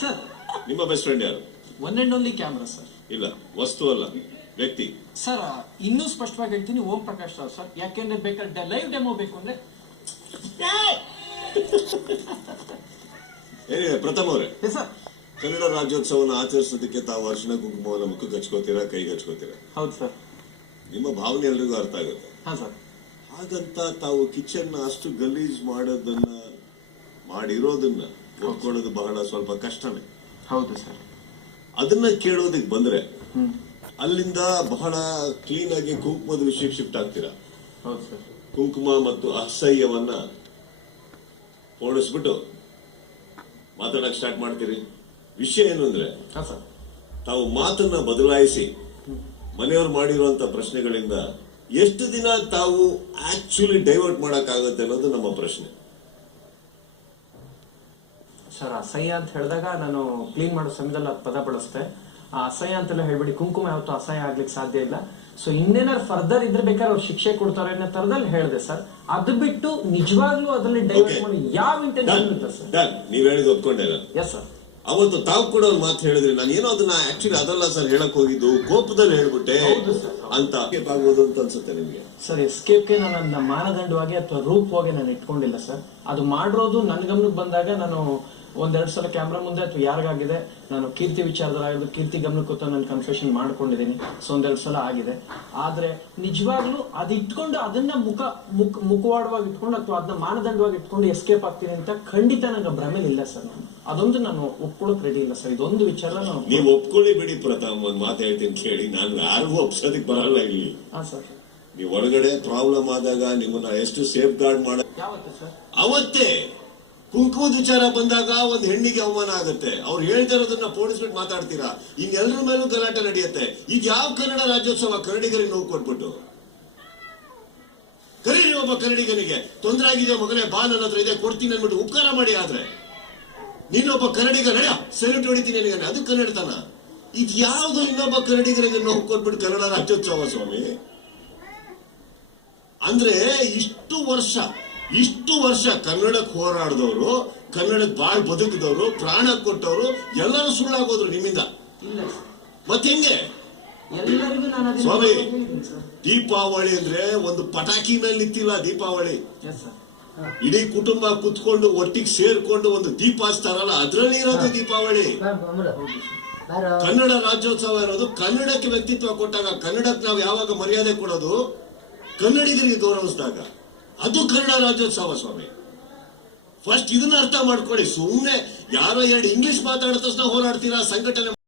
Sir ನಿಮ್ಮ best friend ಯಾರು? One and only camera sir. ಇಲ್ಲ, ವಸ್ತು ಅಲ್ಲ, ವ್ಯಕ್ತಿ. ಸರ್ ಇನ್ನೂ ಸ್ಪಷ್ಟವಾಗಿ ಹೇಳ್ತೀನಿ, ಓಂ ಪ್ರಕಾಶ್ ರಾವ್ ಸರ್. ಯಾಕೆಂದ್ರೆ ಬೇಕಾದ್ರೆ ಲೈವ್ ಡೆಮೋ ಬೇಕು ಅಂದ್ರೆ ಪ್ರಥಮ ಅವರೇ, ಸರ್ ಕನ್ನಡ ರಾಜ್ಯೋತ್ಸವವನ್ನು ಆಚರಿಸೋದಕ್ಕೆ ತಾವು ಅರಿಶಿಣ ಕುಂಕುಮವನ್ನು ಮುಖಕ್ಕೆ ಹಚ್ಕೋತೀರಾ, ಕೈಗೆ ಹಚ್ಕೋತೀರಾ? ಹೌದು ಸರ್. ನಿಮ್ಮ ಭಾವನೆ ಎಲ್ರಿಗೂ ಅರ್ಥ ಆಗುತ್ತೆ. ಹಾ ಸರ್. ಹಾಗಂತ ತಾವು ಕಿಚನ್ ಅಷ್ಟು ಗಲೀಜ್ ಮಾಡಿರೋದನ್ನ ಒಪ್ಕೊಳ್ಳೋದು ಬಹಳ ಸ್ವಲ್ಪ ಕಷ್ಟನೇ. ಹೌದು ಸರ್. ಅದನ್ನ ಕೇಳೋದಕ್ಕೆ ಬಂದ್ರೆ ಅಲ್ಲಿಂದ ಬಹಳ ಕ್ಲೀನ್ ಆಗಿ ಕುಂಕುಮದ ವಿಷಯಕ್ಕೆ ಶಿಫ್ಟ್ ಆಗ್ತೀರಾ. ಹೌದು ಸರ್. ಕುಂಕುಮ ಮತ್ತು ಅಸಹ್ಯವನ್ನ ಓಡಿಸ್ಬಿಟ್ಟು ಮಾತಾಡಕ್ ಸ್ಟಾರ್ಟ್ ಮಾಡ್ತೀರಿ. ವಿಷಯ ಏನು ಅಂದ್ರೆ, ತಾವು ಮಾತನ್ನ ಬದಲಾಯಿಸಿ ಮನೆಯವರು ಮಾಡಿರುವಂತ ಪ್ರಶ್ನೆಗಳಿಂದ ಎಷ್ಟು ದಿನ ತಾವು ಆಕ್ಚುಲಿ ಡೈವರ್ಟ್ ಮಾಡಕ್ಕಾಗತ್ತೆ ಅನ್ನೋದು ನಮ್ಮ ಪ್ರಶ್ನೆ. ಸರ್ ಅಸಹ್ಯ ಅಂತ ಹೇಳಿದಾಗ ನಾನು ಕ್ಲೀನ್ ಮಾಡೋ ಸಮಯದಲ್ಲಿ ಪದ ಬಳಸ್ತೆ. ಆ ಅಸಹ್ಯ ಅಂತೆಲ್ಲ ಹೇಳ್ಬೇಡಿ, ಕುಂಕುಮ ಯಾವತ್ತೂ ಅಸಹ್ಯ ಆಗ್ಲಿಕ್ಕೆ ಸಾಧ್ಯ ಇಲ್ಲ. ಸೊ ಇನ್ನೇನಾದ್ರು ಫರ್ದರ್ ಇದ್ರೆ ಬೇಕಾದ್ರೆ ಅವ್ರು ಶಿಕ್ಷೆ ಕೊಡ್ತಾರೆ ಅನ್ನೋ ತರದಲ್ಲಿ ಹೇಳಿದೆ ಸರ್. ಅದು ಬಿಟ್ಟು ನಿಜವಾಗ್ಲೂ ಅದರಲ್ಲಿ ಡೈವರ್ಟ್ ಮಾಡಿ ಯಾವ ಇಂಟೆನ್ಷನ್ ಇರುತ್ತೆ ಸರ್? ನೀವ್ ಹೇಳಿದ್ ಒಪ್ಕೊಂಡೆ. Yes sir. ಅವತ್ತು ತಾವು ಕೂಡ ಒಂದು ಮಾತು ಹೇಳಿದ್ರಿ, ನಾನು ಏನೋ ಅದನ್ನ ಆಕ್ಚುಲಿ ಅದಲ್ಲ ಸರ್ ಹೇಳಕ್ ಹೋಗಿದ್ದು, ಕೋಪದಲ್ಲಿ ಹೇಳ್ಬಿಟ್ಟೆ ಅಂತ ಆಗ್ಬೋದು ಅಂತ ಅನ್ಸುತ್ತೆ ನಿಮ್ಗೆ? ಸರ್ ಎಸ್ಕೇಪ್ಗೆ ನಾನು ನನ್ನ ಮಾನದಂಡವಾಗಿ ಅಥವಾ ರೂಪವಾಗಿ ನಾನು ಇಟ್ಕೊಂಡಿಲ್ಲ ಸರ್. ಅದು ಮಾಡಿರೋದು ನನ್ನ ಗಮನಕ್ಕೆ ಬಂದಾಗ ನಾನು ಒಂದೆರಡು ಸಲ ಕ್ಯಾಮ್ರಾ ಮುಂದೆ ಅಥವಾ ಯಾರಿಗಾಗಿದೆ, ನಾನು ಕೀರ್ತಿ ವಿಚಾರದಲ್ಲಿ ಕೀರ್ತಿ ಗಮನಕ್ಕೆ ಗೊತ್ತ ನಾನು ಕನ್ಫೆಷನ್ ಮಾಡ್ಕೊಂಡಿದ್ದೀನಿ. ಸೊ ಒಂದೆರಡು ಸಲ ಆಗಿದೆ. ಆದ್ರೆ ನಿಜವಾಗ್ಲೂ ಅದು ಇಟ್ಕೊಂಡು ಅದನ್ನ ಮುಖವಾಡವಾಗಿ ಇಟ್ಕೊಂಡು ಅಥವಾ ಅದನ್ನ ಮಾನದಂಡವಾಗಿ ಇಟ್ಕೊಂಡು ಎಸ್ಕೇಪ್ ಆಗ್ತೀನಿ ಅಂತ ಖಂಡಿತ ನನಗೆ ಭ್ರಮೆ ಇಲ್ಲ ಸರ್. ಅದೊಂದು ನಾನು ಒಪ್ಕೊಳ್ಳೋಕ್ ರೆಡಿ ಇಲ್ಲ ಸರ್. ಇದೊಂದು ವಿಚಾರ ನೀವು ಒಪ್ಕೊಳ್ಳಿ ಬಿಡಿ ಪ್ರಥಮ್. ಒಂದ್ ಮಾತು ಹೇಳ್ತೀನಿ ಕೇಳಿ, ನಾನು ಯಾರಿಗೂ ಒಪ್ಸೋದಕ್ ಬರಲ್ಲ ಇಲ್ಲಿ. ಹಾ ಸರ್. ನೀವು ಹೊರಗಡೆ ಪ್ರಾಬ್ಲಮ್ ಆದಾಗ ನಿಮ್ಮನ್ನ ಎಷ್ಟು ಸೇಫ್ ಗಾರ್ಡ್ ಮಾಡ ಯಾವತ್ತು ಸರ್? ಅವತ್ತೇ ಕುಂಕುಮದ ವಿಚಾರ ಬಂದಾಗ ಒಂದ್ ಹೆಣ್ಣಿಗೆ ಅವಮಾನ ಆಗುತ್ತೆ. ಅವ್ರು ಹೇಳ್ತಿರೋದನ್ನ ಪೋಡಿಸ್ಬಿಟ್ಟು ಮಾತಾಡ್ತೀರಾ, ಇನ್ನೆಲ್ಲರ ಮೇಲೂ ಗಲಾಟೆ ನಡೆಯುತ್ತೆ. ಈಗ ಯಾವ ಕನ್ನಡ ರಾಜ್ಯೋತ್ಸವ ಕನ್ನಡಿಗರಿಗೆ ನೋವು ಕೊಟ್ಬಿಟ್ಟು ಕರೀರಿ ಒಬ್ಬ ಕನ್ನಡಿಗನಿಗೆ ತೊಂದರೆ ಆಗಿದೆ ಮಗನೇ ಬಾ ನನ್ನ ಹತ್ರ ಇದೆ ಕೊಡ್ತೀನಿ ಅಂದ್ಬಿಟ್ಟು ಉಪಕಾರ ಮಾಡಿ. ಆದ್ರೆ ನೀನೊಬ್ಬ ಕನ್ನಡಿಗ ನಡ ಸೆಲ್ಯೂಟ್ ಹೊಡಿತೀನಿ ನನಗೆ, ಅದು ಕನ್ನಡತನ. ಇದು ಯಾವ್ದು ಇನ್ನೊಬ್ಬ ಕನ್ನಡಿಗರಿಗೆ ನೋವು ಕೊಟ್ಬಿಟ್ಟು ಕನ್ನಡ ರಾಜ್ಯೋತ್ಸವ ಸ್ವಾಮಿ? ಅಂದ್ರೆ ಇಷ್ಟು ವರ್ಷ ಕನ್ನಡಕ್ಕೆ ಹೋರಾಡಿದವರು, ಕನ್ನಡಕ್ಕೆ ಬಾಳ್ ಬದುಕಿದವರು, ಪ್ರಾಣ ಕೊಟ್ಟವರು ಎಲ್ಲರೂ ಸುಳ್ಳಾಗೋದ್ರು ನಿಮ್ಮಿಂದ. ಮತ್ತೆ ಹೆಂಗೆ ಸ್ವಾಮಿ? ದೀಪಾವಳಿ ಅಂದ್ರೆ ಒಂದು ಪಟಾಕಿ ಮೇಲೆ ನಿಂತಿಲ್ಲ ದೀಪಾವಳಿ. ಇಡೀ ಕುಟುಂಬ ಕುತ್ಕೊಂಡು ಒಟ್ಟಿಗೆ ಸೇರ್ಕೊಂಡು ಒಂದು ದೀಪ ಹಚ್ತಾರಲ್ಲ, ಅದ್ರಲ್ಲಿ ಇರೋದು ದೀಪಾವಳಿ. ಕನ್ನಡ ರಾಜ್ಯೋತ್ಸವ ಇರೋದು ಕನ್ನಡಕ್ಕೆ ವ್ಯಕ್ತಿತ್ವ ಕೊಟ್ಟಾಗ, ಕನ್ನಡಕ್ಕೆ ನಾವು ಯಾವಾಗ ಮರ್ಯಾದೆ ಕೊಡೋದು, ಕನ್ನಡಿಗರಿಗೆ ಗೌರವಿಸಿದಾಗ, ಅದು ಕನ್ನಡ ರಾಜ್ಯೋತ್ಸವ ಸ್ವಾಮಿ. ಫಸ್ಟ್ ಇದನ್ನ ಅರ್ಥ ಮಾಡ್ಕೊಳ್ಳಿ. ಸುಮ್ನೆ ಯಾರೋ ಎರಡು ಇಂಗ್ಲಿಷ್ ಮಾತಾಡಿದ ತಕ್ಷಣ ಹೋರಾಡ್ತೀರಾ, ಸಂಘಟನೆ